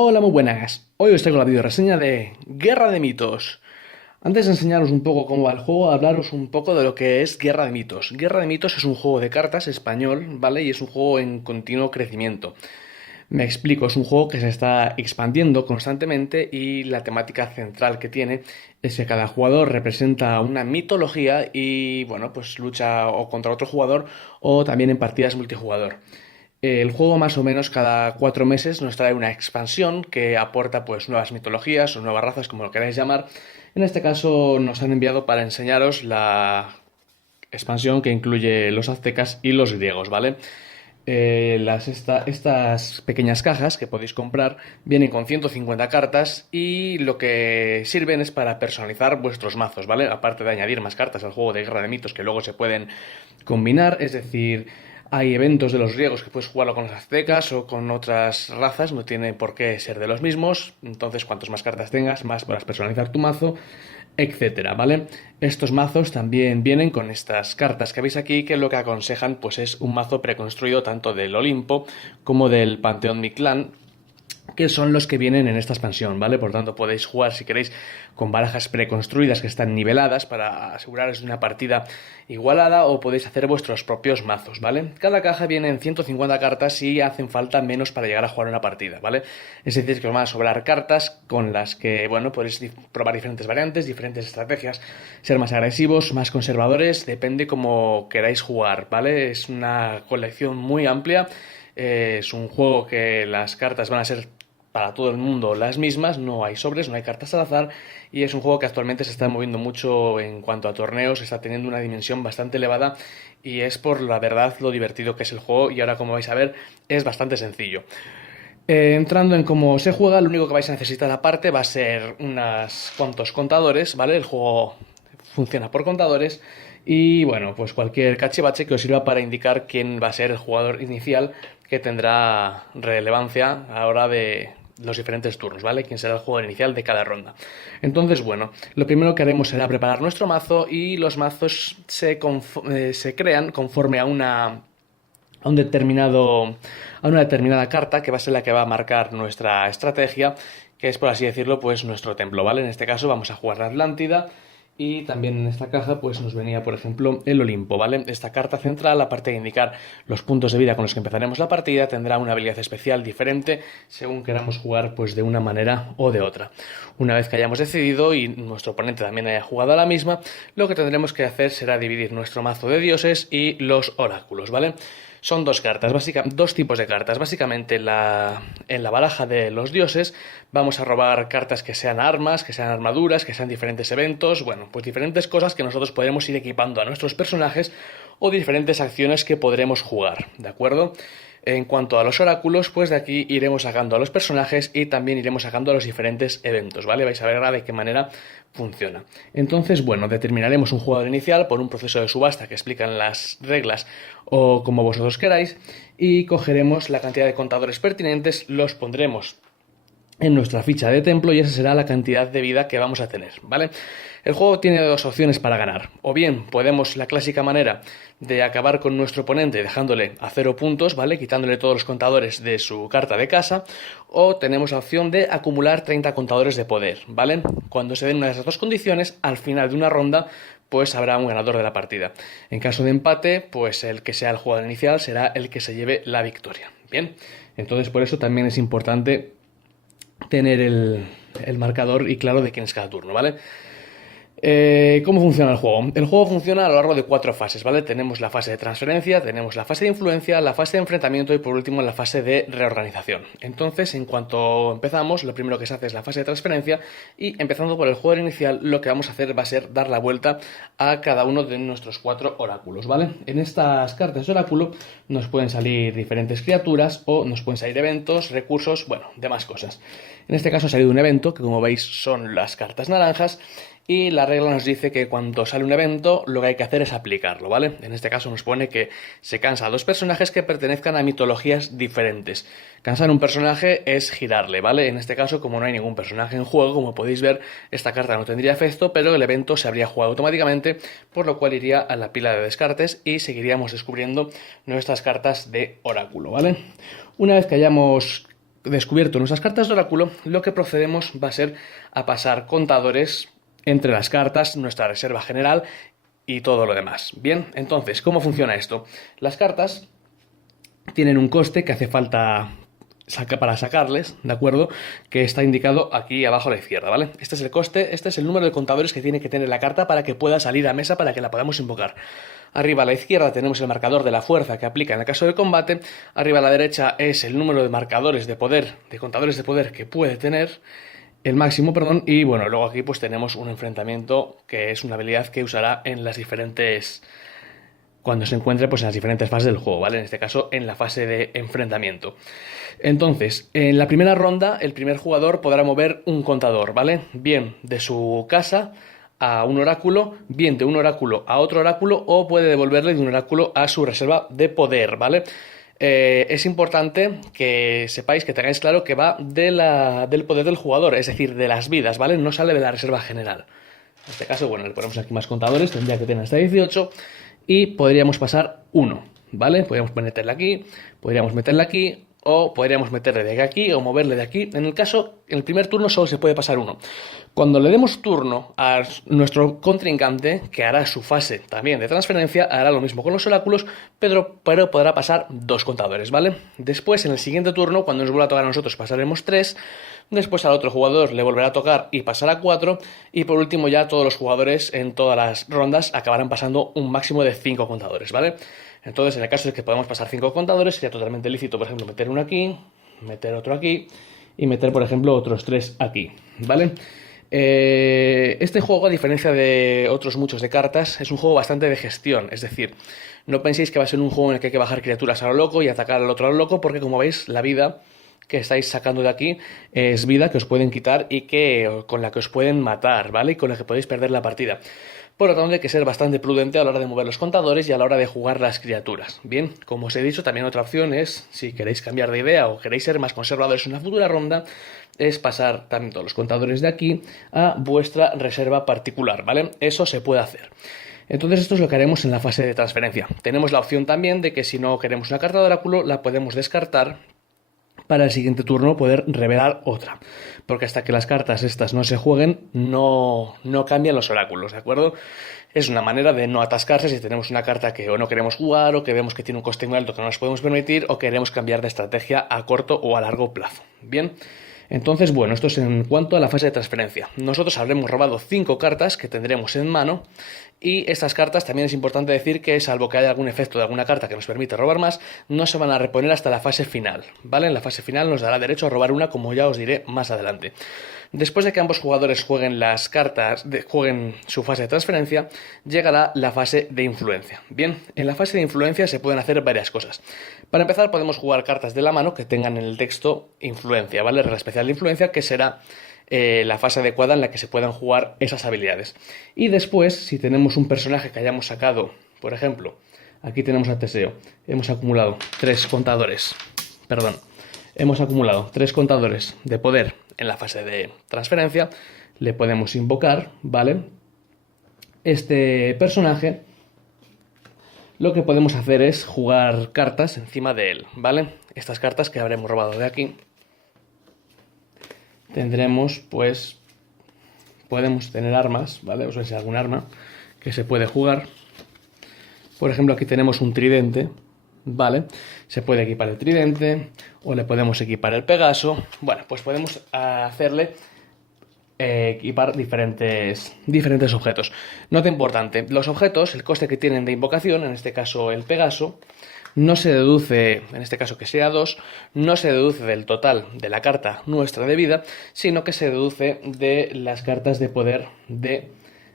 Hola, muy buenas. Hoy os traigo la video reseña de Guerra de Mitos. Antes de enseñaros un poco cómo va el juego, hablaros un poco de lo que es Guerra de Mitos. Guerra de Mitos es un juego de cartas español, ¿vale? Y es un juego en continuo crecimiento. Me explico, es un juego que se está expandiendo constantemente y la temática central que tiene es que cada jugador representa una mitología y, bueno, pues lucha o contra otro jugador o también en partidas multijugador. El juego más o menos cada 4 meses nos trae una expansión que aporta pues nuevas mitologías o nuevas razas, como lo queráis llamar. En este caso nos han enviado para enseñaros la expansión que incluye los aztecas y los griegos, ¿vale? Estas pequeñas cajas que podéis comprar vienen con 150 cartas y lo que sirven es para personalizar vuestros mazos, ¿vale? Aparte de añadir más cartas al juego de Guerra de Mitos que luego se pueden combinar, es decir, hay eventos de los griegos que puedes jugarlo con los aztecas o con otras razas, no tiene por qué ser de los mismos, entonces cuantos más cartas tengas, más podrás personalizar tu mazo, etcétera, ¿vale? Estos mazos también vienen con estas cartas que veis aquí, que lo que aconsejan pues es un mazo preconstruido tanto del Olimpo como del Panteón Mictlán, que son los que vienen en esta expansión, ¿vale? Por tanto, podéis jugar, si queréis, con barajas preconstruidas que están niveladas para aseguraros de una partida igualada, o podéis hacer vuestros propios mazos, ¿vale? Cada caja viene en 150 cartas y hacen falta menos para llegar a jugar una partida, ¿vale? Es decir, que os van a sobrar cartas con las que, bueno, podéis probar diferentes variantes, diferentes estrategias, ser más agresivos, más conservadores, depende cómo queráis jugar, ¿vale? Es una colección muy amplia. Es un juego que las cartas van a ser para todo el mundo las mismas, no hay sobres, no hay cartas al azar y es un juego que actualmente se está moviendo mucho en cuanto a torneos, está teniendo una dimensión bastante elevada y es por la verdad lo divertido que es el juego y ahora como vais a ver es bastante sencillo. Entrando en cómo se juega, lo único que vais a necesitar aparte va a ser unos cuantos contadores, ¿vale? El juego funciona por contadores y bueno, pues cualquier cachivache que os sirva para indicar quién va a ser el jugador inicial que tendrá relevancia a la hora de los diferentes turnos, ¿vale? Quién será el jugador inicial de cada ronda. Entonces, bueno, lo primero que haremos será preparar nuestro mazo y los mazos se crean conforme a una determinada carta que va a ser la que va a marcar nuestra estrategia, que es por así decirlo pues nuestro templo, ¿vale? En este caso vamos a jugar la Atlántida y también en esta caja pues nos venía por ejemplo el Olimpo, ¿vale? Esta carta central, aparte de indicar los puntos de vida con los que empezaremos la partida, tendrá una habilidad especial diferente según queramos jugar pues de una manera o de otra. Una vez que hayamos decidido y nuestro oponente también haya jugado a la misma, lo que tendremos que hacer será dividir nuestro mazo de dioses y los oráculos, ¿vale? Son dos cartas, dos tipos de cartas. Básicamente en la baraja de los dioses vamos a robar cartas que sean armas, que sean armaduras, que sean diferentes eventos, bueno, pues diferentes cosas que nosotros podremos ir equipando a nuestros personajes o diferentes acciones que podremos jugar, ¿de acuerdo? En cuanto a los oráculos, pues de aquí iremos sacando a los personajes y también iremos sacando a los diferentes eventos, ¿vale? Vais a ver ahora de qué manera funciona. Entonces, bueno, determinaremos un jugador inicial por un proceso de subasta que explican las reglas o como vosotros queráis y cogeremos la cantidad de contadores pertinentes, los pondremos en nuestra ficha de templo y esa será la cantidad de vida que vamos a tener, ¿vale? El juego tiene dos opciones para ganar. O bien podemos la clásica manera de acabar con nuestro oponente dejándole a 0 puntos, ¿vale? Quitándole todos los contadores de su carta de casa. O tenemos la opción de acumular 30 contadores de poder, ¿vale? Cuando se den una de esas dos condiciones, al final de una ronda, pues habrá un ganador de la partida. En caso de empate, pues el que sea el jugador inicial será el que se lleve la victoria. Bien, entonces por eso también es importante tener el marcador y claro de quién es cada turno, ¿vale? ¿Cómo funciona el juego? El juego funciona a lo largo de 4 fases, ¿vale? Tenemos la fase de transferencia, tenemos la fase de influencia, la fase de enfrentamiento y por último la fase de reorganización. Entonces, en cuanto empezamos, lo primero que se hace es la fase de transferencia y empezando por el jugador inicial, lo que vamos a hacer va a ser dar la vuelta a cada uno de nuestros 4 oráculos, ¿vale? En estas cartas de oráculo nos pueden salir diferentes criaturas o nos pueden salir eventos, recursos, bueno, demás cosas. En este caso ha salido un evento que como veis son las cartas naranjas y la regla nos dice que cuando sale un evento lo que hay que hacer es aplicarlo, ¿vale? En este caso nos pone que se cansa a dos personajes que pertenezcan a mitologías diferentes. Cansar un personaje es girarle, ¿vale? En este caso, como no hay ningún personaje en juego, como podéis ver, esta carta no tendría efecto, pero el evento se habría jugado automáticamente, por lo cual iría a la pila de descartes y seguiríamos descubriendo nuestras cartas de oráculo, ¿vale? Una vez que hayamos descubierto nuestras cartas de oráculo, lo que procedemos va a ser a pasar contadores entre las cartas, nuestra reserva general y todo lo demás. Bien, entonces, ¿cómo funciona esto? Las cartas tienen un coste que hace falta para sacarles, ¿de acuerdo? Que está indicado aquí abajo a la izquierda, ¿vale? Este es el coste, este es el número de contadores que tiene que tener la carta para que pueda salir a mesa para que la podamos invocar. Arriba a la izquierda tenemos el marcador de la fuerza que aplica en el caso de combate. Arriba a la derecha es el número de marcadores de poder, de contadores de poder que puede tener, el máximo, perdón. Y bueno, luego aquí pues tenemos un enfrentamiento que es una habilidad que usará en las diferentes... cuando se encuentre pues en las diferentes fases del juego, ¿vale? En este caso en la fase de enfrentamiento. Entonces, en la primera ronda el primer jugador podrá mover un contador, ¿vale? Bien de su casa a un oráculo, bien de un oráculo a otro oráculo, o puede devolverle de un oráculo a su reserva de poder, ¿vale? Es importante que sepáis, que tengáis claro que va del poder del jugador, es decir, de las vidas, ¿vale? No sale de la reserva general. En este caso, bueno, le ponemos aquí más contadores, tendría que tener hasta 18 y podríamos pasar uno, ¿vale? Podríamos meterle aquí, podríamos meterle aquí, o podríamos meterle de aquí o moverle de aquí. En el primer turno solo se puede pasar uno. Cuando le demos turno a nuestro contrincante, que hará su fase también de transferencia, hará lo mismo con los oráculos, pero podrá pasar 2 contadores, ¿vale? Después, en el siguiente turno, cuando nos vuelva a tocar a nosotros, pasaremos 3. Después al otro jugador le volverá a tocar y pasará 4. Y por último ya todos los jugadores en todas las rondas acabarán pasando un máximo de 5 contadores, ¿vale? Entonces, en el caso de que podamos pasar 5 contadores, sería totalmente lícito, por ejemplo, meter uno aquí, meter otro aquí y meter, por ejemplo, otros 3 aquí, ¿vale? Este juego, a diferencia de otros muchos de cartas, es un juego bastante de gestión, es decir, no penséis que va a ser un juego en el que hay que bajar criaturas a lo loco y atacar al otro a lo loco, porque como veis, la vida que estáis sacando de aquí es vida que os pueden quitar y con la que os pueden matar, ¿vale? Y con la que podéis perder la partida. Por lo tanto, hay que ser bastante prudente a la hora de mover los contadores y a la hora de jugar las criaturas. Bien, como os he dicho, también otra opción es, si queréis cambiar de idea o queréis ser más conservadores en una futura ronda, es pasar también todos los contadores de aquí a vuestra reserva particular, ¿vale? Eso se puede hacer. Entonces esto es lo que haremos en la fase de transferencia. Tenemos la opción también de que si no queremos una carta de oráculo, la podemos descartar para el siguiente turno poder revelar otra. Porque hasta que las cartas estas no se jueguen, no cambian los oráculos, ¿de acuerdo? Es una manera de no atascarse si tenemos una carta que o no queremos jugar, o que vemos que tiene un coste muy alto que no nos podemos permitir, o queremos cambiar de estrategia a corto o a largo plazo. Bien, entonces, bueno, esto es en cuanto a la fase de transferencia. Nosotros habremos robado 5 cartas que tendremos en mano, y estas cartas también es importante decir que, salvo que haya algún efecto de alguna carta que nos permite robar más, no se van a reponer hasta la fase final, ¿vale? En la fase final nos dará derecho a robar una, como ya os diré más adelante. Después de que ambos jugadores jueguen las cartas, jueguen su fase de transferencia, llegará la fase de influencia. Bien, en la fase de influencia se pueden hacer varias cosas. Para empezar, podemos jugar cartas de la mano que tengan en el texto influencia, ¿vale? Regla especial de influencia, que será la fase adecuada en la que se puedan jugar esas habilidades. Y después, si tenemos un personaje que hayamos sacado, por ejemplo, aquí tenemos a Teseo, hemos acumulado 3 contadores, hemos acumulado 3 contadores de poder en la fase de transferencia, le podemos invocar, ¿vale? Este personaje, lo que podemos hacer es jugar cartas encima de él, ¿vale? Estas cartas que habremos robado de aquí, tendremos, pues, podemos tener armas, ¿vale? O sea, algún arma que se puede jugar. Por ejemplo, aquí tenemos un tridente, ¿vale? Se puede equipar el tridente, o le podemos equipar el Pegaso. Bueno, pues podemos hacerle equipar diferentes objetos. Nota importante, los objetos, el coste que tienen de invocación, en este caso el Pegaso, no se deduce, en este caso que sea 2, no se deduce del total de la carta nuestra de vida, sino que se deduce de las cartas de poder de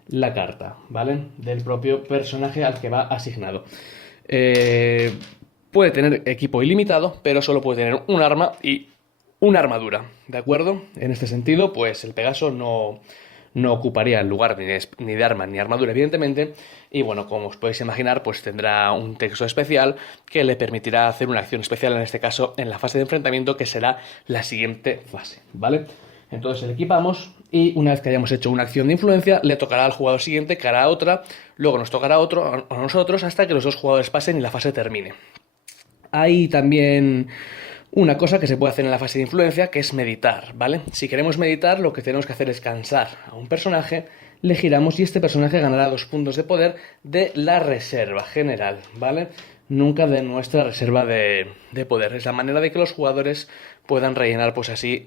la carta, ¿vale? Del propio personaje al que va asignado. Puede tener equipo ilimitado, pero solo puede tener un arma y una armadura, ¿de acuerdo? En este sentido, pues el Pegaso no ocuparía el lugar ni de arma ni armadura, evidentemente, y bueno, como os podéis imaginar, pues tendrá un texto especial que le permitirá hacer una acción especial, en este caso en la fase de enfrentamiento, que será la siguiente fase, ¿vale? Entonces le equipamos y una vez que hayamos hecho una acción de influencia, le tocará al jugador siguiente que hará otra, luego nos tocará otro a nosotros hasta que los 2 jugadores pasen y la fase termine. Hay también Una cosa que se puede hacer en la fase de influencia, que es meditar, ¿vale? Si queremos meditar, lo que tenemos que hacer es cansar a un personaje, le giramos y este personaje ganará 2 puntos de poder de la reserva general, ¿vale? Nunca de nuestra reserva de poder. Es la manera de que los jugadores puedan rellenar, pues así,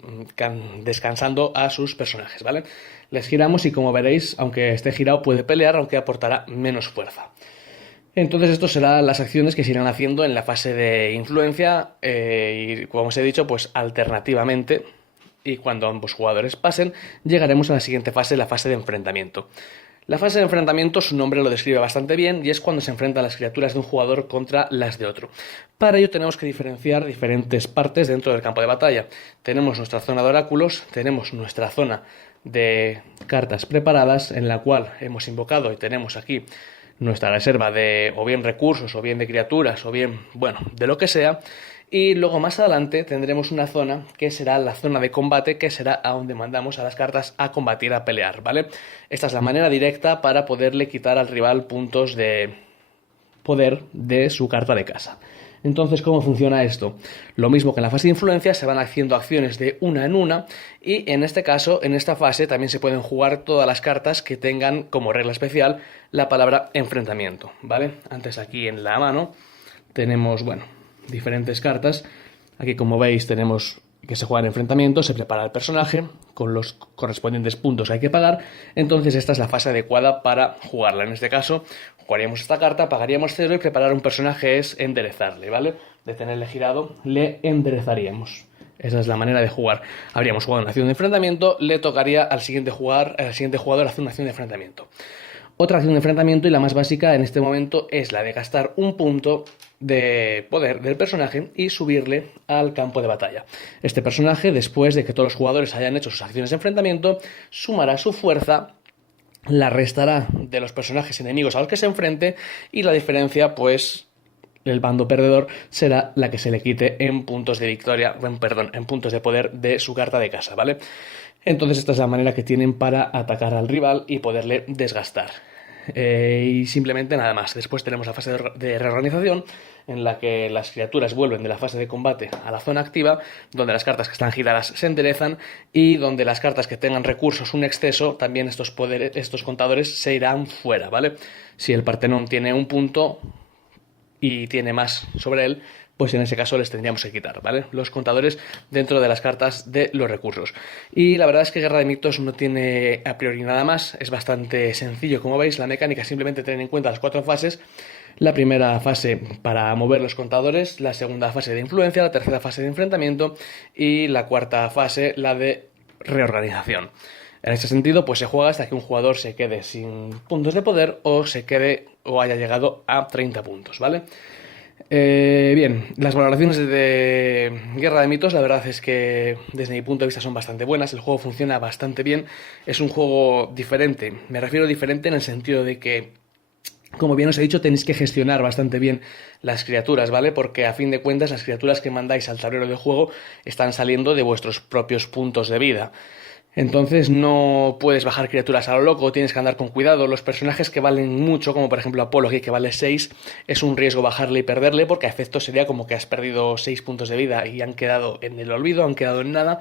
descansando a sus personajes, ¿vale? Les giramos y, como veréis, aunque esté girado, puede pelear, aunque aportará menos fuerza. Entonces, esto serán las acciones que se irán haciendo en la fase de influencia y, como os he dicho, pues alternativamente, y cuando ambos jugadores pasen, llegaremos a la siguiente fase, la fase de enfrentamiento. La fase de enfrentamiento, su nombre lo describe bastante bien, y es cuando se enfrentan las criaturas de un jugador contra las de otro. Para ello tenemos que diferenciar diferentes partes dentro del campo de batalla. Tenemos nuestra zona de oráculos, tenemos nuestra zona de cartas preparadas, en la cual hemos invocado y tenemos aquí nuestra reserva de o bien recursos, o bien de criaturas, o bien, bueno, de lo que sea. Y luego más adelante tendremos una zona que será la zona de combate, que será a donde mandamos a las cartas a combatir, a pelear, ¿vale? Esta es la manera directa para poderle quitar al rival puntos de poder de su carta de casa. Entonces, ¿cómo funciona esto? Lo mismo que en la fase de influencia, se van haciendo acciones de una en una, y en este caso, en esta fase, también se pueden jugar todas las cartas que tengan como regla especial la palabra enfrentamiento, ¿vale? Antes, aquí en la mano tenemos, bueno, diferentes cartas. Aquí, como veis, tenemos que se juega en enfrentamiento, se prepara el personaje con los correspondientes puntos que hay que pagar. Entonces esta es la fase adecuada para jugarla. En este caso jugaríamos esta carta, pagaríamos 0, y preparar un personaje es enderezarle, ¿vale? De tenerle girado, le enderezaríamos. Esa es la manera de jugar. Habríamos jugado una acción de enfrentamiento, le tocaría al siguiente jugador hacer una acción de enfrentamiento. Otra acción de enfrentamiento, y la más básica en este momento, es la de gastar un punto de poder del personaje y subirle al campo de batalla. Este personaje, después de que todos los jugadores hayan hecho sus acciones de enfrentamiento, sumará su fuerza, la restará de los personajes enemigos a los que se enfrente, y la diferencia, pues, el bando perdedor será la que se le quite en puntos de victoria, perdón, en puntos de poder de su carta de casa, ¿vale? Entonces esta es la manera que tienen para atacar al rival y poderle desgastar. Y simplemente nada más. Después tenemos la fase de reorganización, en la que las criaturas vuelven de la fase de combate a la zona activa, donde las cartas que están giradas se enderezan, y donde las cartas que tengan recursos, un exceso, también estos contadores se irán fuera, ¿vale? Si el Partenón tiene un punto y tiene más sobre él, pues en ese caso les tendríamos que quitar, ¿vale? Los contadores dentro de las cartas de los recursos. Y la verdad es que Guerra de Mitos no tiene a priori nada más, es bastante sencillo, como veis. La mecánica, simplemente tener en cuenta las 4 fases. La primera fase para mover los contadores, la segunda fase de influencia, la tercera fase de enfrentamiento, y la cuarta fase, la de reorganización. En este sentido, pues se juega hasta que un jugador se quede sin puntos de poder, o se quede o haya llegado a 30 puntos, ¿vale? Bien, las valoraciones de Guerra de Mitos, la verdad es que desde mi punto de vista son bastante buenas. El juego funciona bastante bien, es un juego diferente. Me refiero diferente en el sentido de que, como bien os he dicho, tenéis que gestionar bastante bien las criaturas, ¿vale? Porque a fin de cuentas las criaturas que mandáis al tablero de juego están saliendo de vuestros propios puntos de vida. Entonces no puedes bajar criaturas a lo loco, tienes que andar con cuidado. Los personajes que valen mucho, como por ejemplo Apology, que vale 6, es un riesgo bajarle y perderle, porque a efecto sería como que has perdido 6 puntos de vida y han quedado en el olvido, han quedado en nada.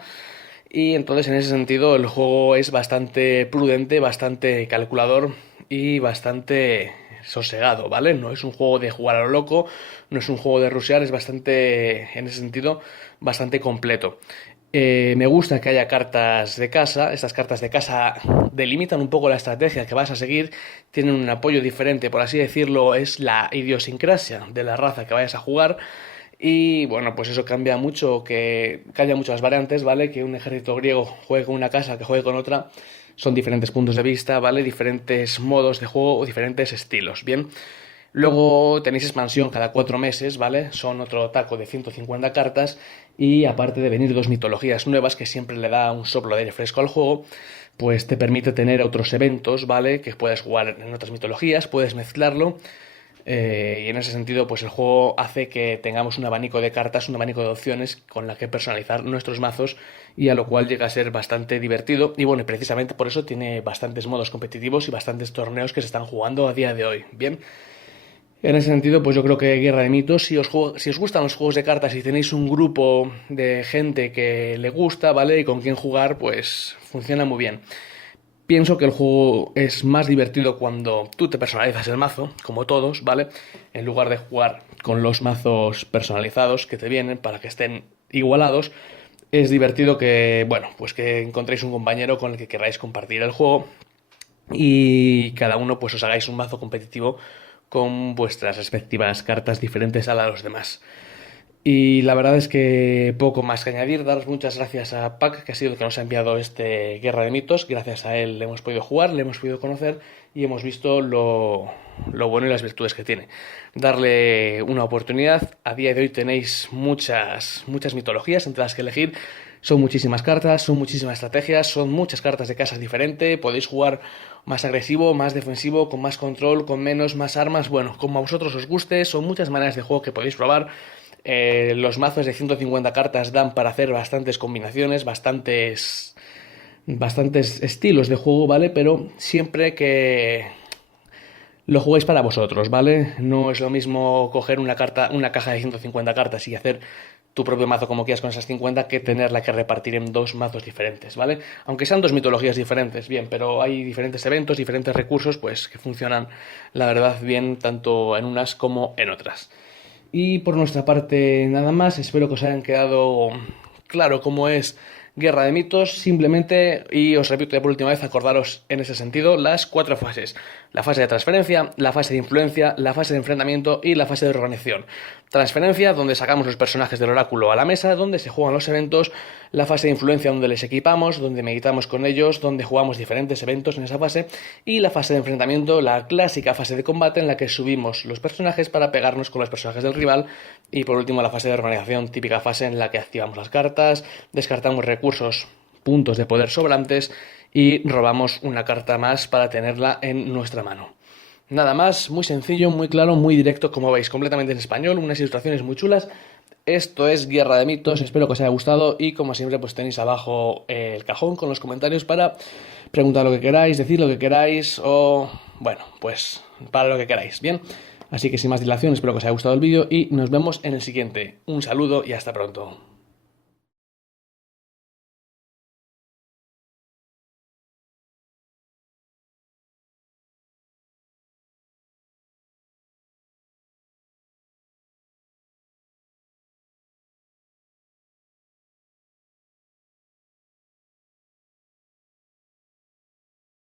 Y entonces, en ese sentido, el juego es bastante prudente, bastante calculador y bastante sosegado, ¿vale? No es un juego de jugar a lo loco, no es un juego de rushear, es bastante, en ese sentido, bastante completo. Me gusta que haya cartas de casa. Estas cartas de casa delimitan un poco la estrategia que vas a seguir, tienen un apoyo diferente, por así decirlo, es la idiosincrasia de la raza que vayas a jugar. Y bueno, pues eso cambia mucho, que cambia mucho las variantes, ¿vale? Que un ejército griego juegue con una casa, que juegue con otra, son diferentes puntos de vista, ¿vale? Diferentes modos de juego o diferentes estilos, ¿bien? Luego tenéis expansión cada 4 meses, ¿vale? Son otro taco de 150 cartas, y aparte de venir 2 mitologías nuevas, que siempre le da un soplo de aire fresco al juego, pues te permite tener otros eventos, ¿vale? Que puedes jugar en otras mitologías, puedes mezclarlo. Y en ese sentido, pues el juego hace que tengamos un abanico de cartas, un abanico de opciones con la que personalizar nuestros mazos, y a lo cual llega a ser bastante divertido. Y bueno, precisamente por eso tiene bastantes modos competitivos y bastantes torneos que se están jugando a día de hoy. Bien. En ese sentido, pues yo creo que Guerra de Mitos, si os gustan los juegos de cartas y tenéis un grupo de gente que le gusta, ¿vale? Y con quien jugar, pues funciona muy bien. Pienso que el juego es más divertido cuando tú te personalizas el mazo, como todos, ¿vale? En lugar de jugar con los mazos personalizados que te vienen para que estén igualados, es divertido que, bueno, pues que encontréis un compañero con el que queráis compartir el juego y cada uno pues os hagáis un mazo competitivo con vuestras respectivas cartas diferentes a las de los demás. Y la verdad es que poco más que añadir. Daros muchas gracias a Pac, que ha sido el que nos ha enviado este Guerra de Mitos. Gracias a él le hemos podido jugar, le hemos podido conocer y hemos visto lo bueno y las virtudes que tiene. Darle una oportunidad. A día de hoy tenéis muchas mitologías entre las que elegir. Son muchísimas cartas, son muchísimas estrategias, son muchas cartas de casas diferentes. Podéis jugar más agresivo, más defensivo, con más control, con menos, más armas. Bueno, como a vosotros os guste, son muchas maneras de juego que podéis probar. Los mazos de 150 cartas dan para hacer bastantes combinaciones, bastantes estilos de juego, ¿vale? Pero siempre que lo juguéis para vosotros, ¿vale? No es lo mismo coger una caja de 150 cartas y hacer tu propio mazo como quieras con esas 50 que tenerla que repartir en dos mazos diferentes, ¿vale? Aunque sean dos mitologías diferentes, bien, pero hay diferentes eventos, diferentes recursos, pues que funcionan, la verdad, bien tanto en unas como en otras. Y por nuestra parte nada más, espero que os hayan quedado claro cómo es Guerra de Mitos, simplemente, y os repito ya por última vez, acordaros en ese sentido las 4 fases. La fase de transferencia, la fase de influencia, la fase de enfrentamiento y la fase de organización. Transferencia, donde sacamos los personajes del oráculo a la mesa, donde se juegan los eventos. La fase de influencia, donde les equipamos, donde meditamos con ellos, donde jugamos diferentes eventos en esa fase. Y la fase de enfrentamiento, la clásica fase de combate en la que subimos los personajes para pegarnos con los personajes del rival. Y por último la fase de organización, típica fase en la que activamos las cartas, descartamos recursos, puntos de poder sobrantes y robamos una carta más para tenerla en nuestra mano. Nada más, muy sencillo, muy claro, muy directo, como veis, completamente en español, unas ilustraciones muy chulas. Esto es Guerra de Mitos, espero que os haya gustado y como siempre pues tenéis abajo el cajón con los comentarios para preguntar lo que queráis, decir lo que queráis o, bueno, pues para lo que queráis, ¿bien? Así que sin más dilación, espero que os haya gustado el vídeo y nos vemos en el siguiente. Un saludo y hasta pronto.